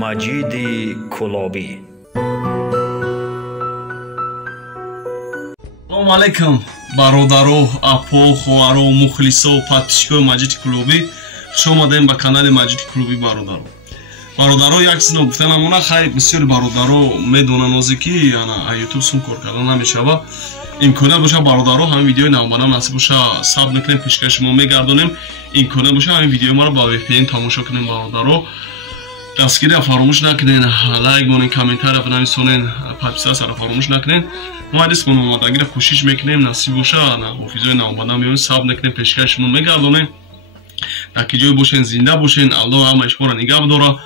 مجید کلابی. سلام علیکم برادرو، اپو، خوارو، مخلصو، подписчикои مجید کلابی. خوش آمدین به کانال مجید کلابی برادرو. برادرو یک چیز گفتن امونه خیلی بسیار برادرو میدونن نازی که انا یوتیوب سون کار کردن نمیشوه. امکانه باشه برادرو همین ویدیو نامبرم نصیب باشه ساب میکنیم پیشکش ما میگردونیم. امکانه باشه همین ویدیو ما رو با VPN تماشا کنیم برادرو. دستگیری فراموش نکنین، لایک کنین، کامنتار بنویسین، پادپیس را فراموش نکنین. ما دیس با آمادگی کوشش میکنیم نصیب باشه نه ویدیو نامبرم میون ساب نکنیم پیشکش ما میگردونیم. نکجای باشین، زنده باشین. الله همه شما را نگه بداره.